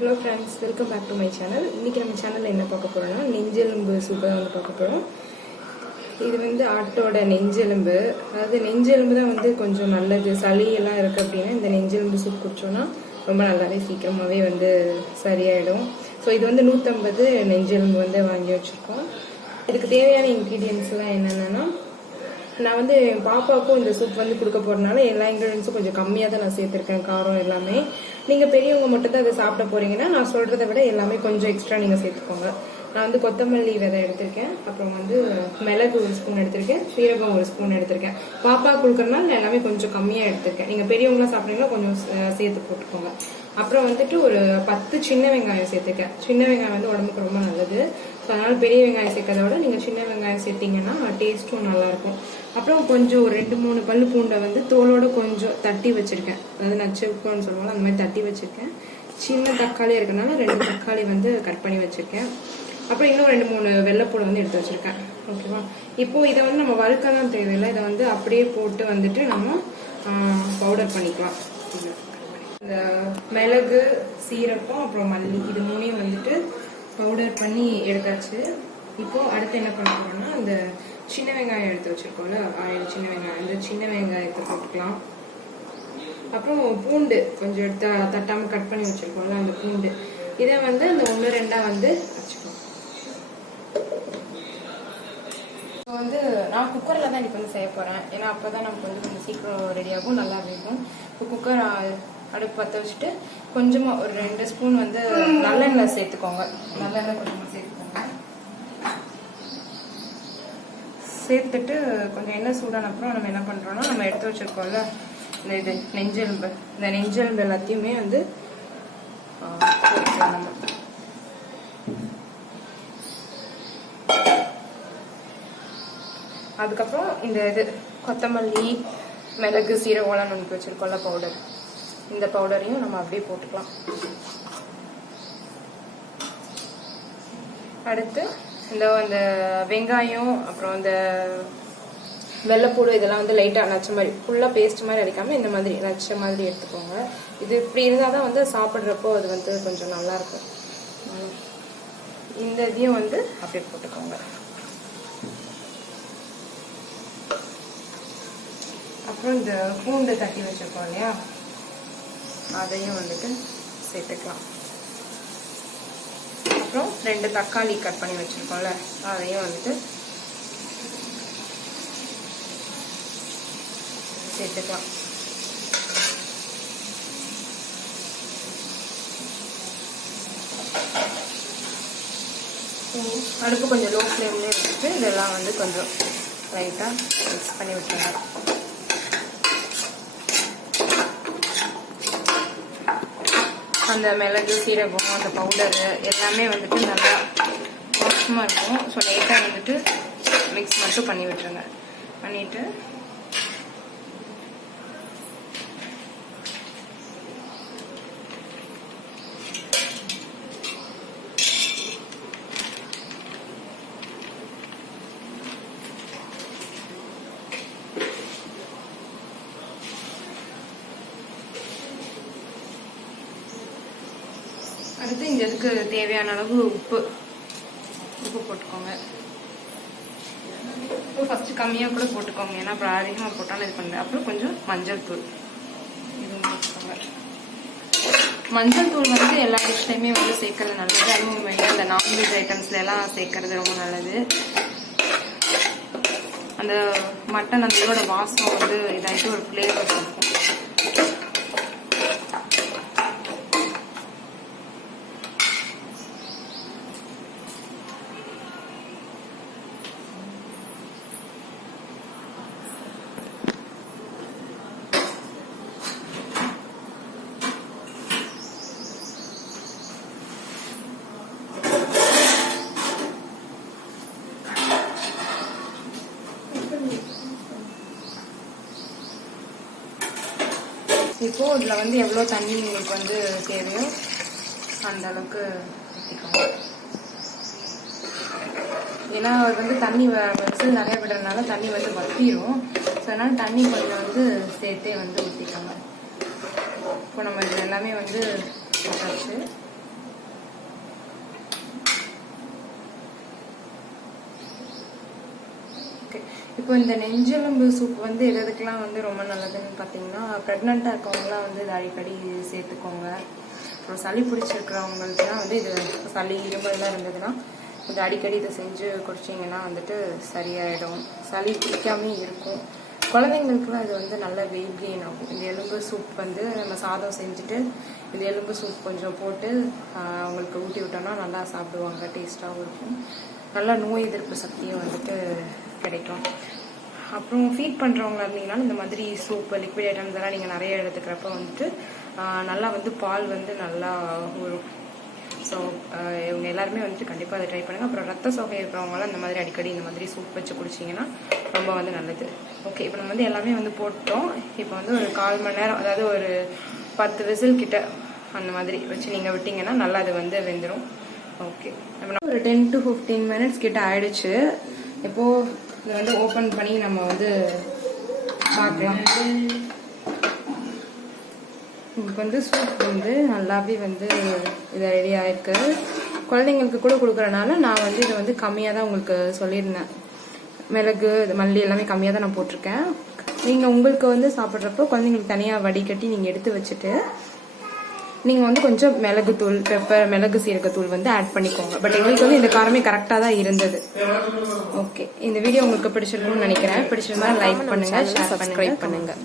Hello friends, welcome back to my channel. இன்னைக்கு நம்ம சேனல்ல என்ன பார்க்க போறோம்னா நெஞ்செலும்பு சூப் தான் வந்து பார்க்க போறோம். இது வந்து ஆட்டோட நெஞ்செலும்பு. அதாவது நெஞ்செலும்பு தான் வந்து கொஞ்சம் நல்லது. சளி எல்லாம் இருக்கு அப்படினா இந்த நெஞ்செலும்பு சூப் குடிச்சோம்னா ரொம்ப நல்லாவே சீக்கிரமாவே வந்து சரியாயிடும். சோ இது வந்து 150 நெஞ்செலும்பு வந்து வாங்கி வச்சிருக்கோம். இதுக்கு தேவையான இன்கிரிடியன்ட்ஸ் எல்லாம் என்னன்னா நான் வந்து என் பாப்பாவுக்கும் இந்த சூப் வந்து கொடுக்க போறதுனால எல்லா இன்கிரிடியன்ஸும் கொஞ்சம் கம்மியாக தான் நான் சேர்த்துருக்கேன். காரம் எல்லாமே நீங்கள் பெரியவங்க மட்டும் தான் அதை சாப்பிட போறீங்கன்னா நான் சொல்றதை விட எல்லாமே கொஞ்சம் எக்ஸ்ட்ரா நீங்கள் சேர்த்துக்கோங்க. நான் வந்து கொத்தமல்லி விதை எடுத்திருக்கேன், அப்புறம் வந்து மிளகு ஒரு ஸ்பூன் எடுத்திருக்கேன், சீரகம் ஒரு ஸ்பூன் எடுத்திருக்கேன். பாப்பா கொடுக்கறதுனால நான் எல்லாமே கொஞ்சம் கம்மியாக எடுத்திருக்கேன். நீங்கள் பெரியவங்களாம் சாப்பிட்றீங்களா கொஞ்சம் சேர்த்து போட்டுக்கோங்க. அப்புறம் வந்துட்டு ஒரு 10 சின்ன வெங்காயம் சேர்த்துருக்கேன். சின்ன வெங்காயம் வந்து உடம்புக்கு ரொம்ப நல்லது. ஸோ அதனால பெரிய வெங்காயம் சேர்க்கறத விட நீங்கள் சின்ன வெங்காயம் சேர்த்தீங்கன்னா டேஸ்ட்டும் நல்லா இருக்கும். அப்புறம் கொஞ்சம் ஒரு 2-3 பல்லு பூண்டை வந்து தோலோட கொஞ்சம் தட்டி வச்சிருக்கேன். அதாவது நச்சுன்னு சொல்லுவாங்க, அந்த மாதிரி தட்டி வச்சிருக்கேன். சின்ன தக்காளி இருக்கனால 2 தக்காளி வந்து கட் பண்ணி வச்சிருக்கேன். அப்புறம் இன்னும் 2-3 வெள்ளைப்பூடு வந்து எடுத்து வச்சிருக்கேன். ஓகேவா? இப்போ இதை வந்து நம்ம வறுக்கலாம் தேவையில்லை. இதை வந்து அப்படியே போட்டு வந்துட்டு நம்ம பவுடர் பண்ணிக்கலாம். இந்த மிளகு, சீரகம், அப்புறம் மல்லி இது மூணையும் வந்துட்டு பவுடர் பண்ணி எடுத்தாச்சு. இப்போ அடுத்து என்ன பண்ண போறோம்னா அந்த சின்ன வெங்காயம் எடுத்து வச்சிருக்கோம்ல, 6 சின்ன வெங்காயம், இந்த சின்ன வெங்காயத்தை போட்டுக்கலாம். அப்புறம் பூண்டு கொஞ்சம் எடுத்து தட்டாம கட் பண்ணி வச்சிருக்கோம்ல அந்த பூண்டு, இதை வந்து அந்த 1-2 வந்து வச்சுக்கணும். இப்போ வந்து நான் குக்கர்ல தான் இன்னைக்கு வந்து செய்ய போறேன். ஏன்னா அப்பதான் நமக்கு வந்து கொஞ்சம் சீக்கிரம் ரெடி ஆகும், நல்லா இருக்கும். இப்போ குக்கர் அடுப்பு பற்ற வச்சுட்டு கொஞ்சமா ஒரு 2 ஸ்பூன் வந்து நல்லெண்ணெய் சேர்த்துக்கோங்க. நல்லெண்ணெய் கொஞ்சமா சேர்த்துக்கோங்க. சேர்த்துட்டு கொஞ்சம் எண்ணெய் சூடான அப்புறம் நம்ம என்ன பண்றோம்னா நம்ம எடுத்து வச்சிருக்கோம்ல இந்த இது நெஞ்செலும்பு, இந்த நெஞ்செலும்பு எல்லாத்தையுமே வந்து நம்ம அதுக்கப்புறம் இந்த இது கொத்தமல்லி, மிளகு, சீரகம்லாம் நமக்கு வச்சிருக்கோம்ல பவுடர், இந்த பவுடரையும் நம்ம அப்படியே போட்டுக்கலாம். அடுத்து அந்த வெங்காயம், அப்புறம் இந்த வெள்ளைப்பூடு இதெல்லாம் வந்து லைட்டா நச்ச மாதிரி, ஃபுல்லா பேஸ்ட் மாதிரி அடிக்காம இந்த மாதிரி நச்ச மாதிரி எடுத்துக்கோங்க. இது இப்படி இருந்தாதான் வந்து சாப்பிட்றப்போ அது வந்து கொஞ்சம் நல்லா இருக்கும். இந்த இதையும் வந்து அப்படியே போட்டுக்கோங்க. அப்புறம் இந்த பூண்டு தட்டி வச்சிருக்கோம் இல்லையா, அதையும் வந்துட்டு சேர்த்துக்கலாம். அப்புறம் 2 தக்காளி கட் பண்ணி வச்சிருக்கோம்ல, அதையும் வந்துட்டு சேர்த்துக்கலாம். அடுப்பு கொஞ்சம் லோ ஃப்ளேம்லேயே வச்சுட்டு இதெல்லாம் வந்து கொஞ்சம் லைட்டாக மிக்ஸ் பண்ணி விட்டுருங்க. அந்த மிளகு, சீரகம், அந்த பவுடரு எல்லாமே வந்துட்டு நல்லா வாசமாக இருக்கும். ஸோ லைட்டாக வந்துட்டு மிக்ஸ் மட்டும் பண்ணி விட்டுருங்க. பண்ணிட்டு அடுத்து இந்த இதுக்கு தேவையான அளவு உப்பு போட்டுக்கோங்க. உப்பு ஃபர்ஸ்ட் கம்மியாக கூட போட்டுக்கோங்க, ஏன்னா அப்புறம் அதிகமாக போட்டாலும் இது பண்ணுங்க. அப்புறம் கொஞ்சம் மஞ்சள் தூள் இது போட்டுக்கோங்க. மஞ்சள் தூள் வந்து எல்லா டிஷ்லையுமே வந்து சேர்க்கறது நல்லது. அதுவும் இந்த நான்வெஜ் ஐட்டம்ஸ்ல எல்லாம் சேர்க்கறது ரொம்ப நல்லது. அந்த மட்டன் அந்த இதோட வாசம் வந்து இதாயிட்டு ஒரு ஃப்ளேவர் இருக்கும். இப்போ இதுல வந்து எவ்வளவு தண்ணி உங்களுக்கு வந்து தேவையோ அந்த அளவுக்கு ஊற்றிக்கோங்க. ஏன்னா அது வந்து தண்ணி விசில் நிறைய விடுறதுனால தண்ணி வந்து வத்திரும். ஸோ அதனால தண்ணி கொஞ்சம் வந்து சேர்த்தே வந்து ஊற்றிக்கோங்க. இப்போ நம்ம இது எல்லாமே வந்து போட்டாச்சு. இப்போ இந்த நெஞ்செலும்பு சூப் வந்து எதுக்கெல்லாம் வந்து ரொம்ப நல்லதுன்னு பார்த்தீங்கன்னா, ப்ரெக்னெண்ட்டாக இருக்கவங்களாம் வந்து இது அடிக்கடி சேர்த்துக்கோங்க. அப்புறம் சளி பிடிச்சிருக்கிறவங்களுக்குலாம் வந்து இது சளி இருமல்லாம் இருந்ததுன்னா இது அடிக்கடி இதை செஞ்சு குடிச்சிங்கன்னா வந்துட்டு சரியாயிடும். சளி பிடிக்காமே இருக்கும். குழந்தைங்களுக்குலாம் இது வந்து நல்ல வெயிட் கெயின் ஆகும். இந்த எலும்பு சூப் வந்து நம்ம சாதம் செஞ்சுட்டு இந்த எலும்பு சூப் கொஞ்சம் போட்டு அவங்களுக்கு ஊட்டி விட்டோம்னா நல்லா சாப்பிடுவாங்க. டேஸ்ட்டாகவும் இருக்கும். நல்லா நோய் எதிர்ப்பு சக்தியும் வந்துட்டு கிடைக்கும். அப்புறம் ஃபீட் பண்ணுறவங்களா இருந்தீங்கன்னா இந்த மாதிரி சூப் லிக்விட் ஐட்டம்ஸ் எல்லாம் நீங்கள் நிறைய எடுத்துக்கிறப்ப வந்துட்டு நல்லா வந்து பால் வந்து நல்லா வரும். ஸோ இவங்க எல்லாருமே வந்துட்டு கண்டிப்பாக அதை ட்ரை பண்ணுங்கள். அப்புறம் ரத்த சோகை இருக்கிறவங்களாம் இந்த மாதிரி அடிக்கடி இந்த மாதிரி சூப் வச்சு குடிச்சிங்கன்னா ரொம்ப வந்து நல்லது. ஓகே, இப்போ நம்ம வந்து எல்லாமே வந்து போட்டோம். இப்போ வந்து ஒரு 1/4 மணி நேரம், அதாவது ஒரு 10 விசில் கிட்ட அந்த மாதிரி வச்சு நீங்கள் விட்டிங்கன்னா நல்லா அது வந்து வெந்துடும். ஓகே, இப்போ ஒரு 10 to 15 மினிட்ஸ் கிட்ட ஆயிடுச்சு. இப்போது இதை வந்து ஓப்பன் பண்ணி நம்ம வந்து பார்க்கலாம். இப்போ வந்து சூப் வந்து நல்லாவே வந்து இது ரெடி ஆயிருக்கு. குழந்தைங்களுக்கு கூட கொடுக்குறனால நான் வந்து இதை வந்து கம்மியாக தான் உங்களுக்கு சொல்லியிருந்தேன். மிளகு மல்லி எல்லாமே கம்மியாக தான் நான் போட்டிருக்கேன். நீங்கள் உங்களுக்கு வந்து சாப்பிட்றப்போ குழந்தைங்களுக்கு தனியாக வடிகட்டி நீங்கள் எடுத்து வச்சுட்டு நீங்கள் வந்து கொஞ்சம் மிளகுத்தூள், பெப்பர், மிளகு சீரகத்தூள் வந்து ஆட் பண்ணிக்கோங்க. பட் எங்களுக்கு வந்து இந்த காரமே கரெக்டாக தான் இருந்தது. ஓகே, இந்த வீடியோ உங்களுக்கு பிடிச்சிருக்கும்னு நினைக்கிறேன். பிடிச்சிருந்தா லைக் பண்ணுங்கள், ஷேர் பண்ணுங்கள், சப்ஸ்கிரைப் பண்ணுங்கள்.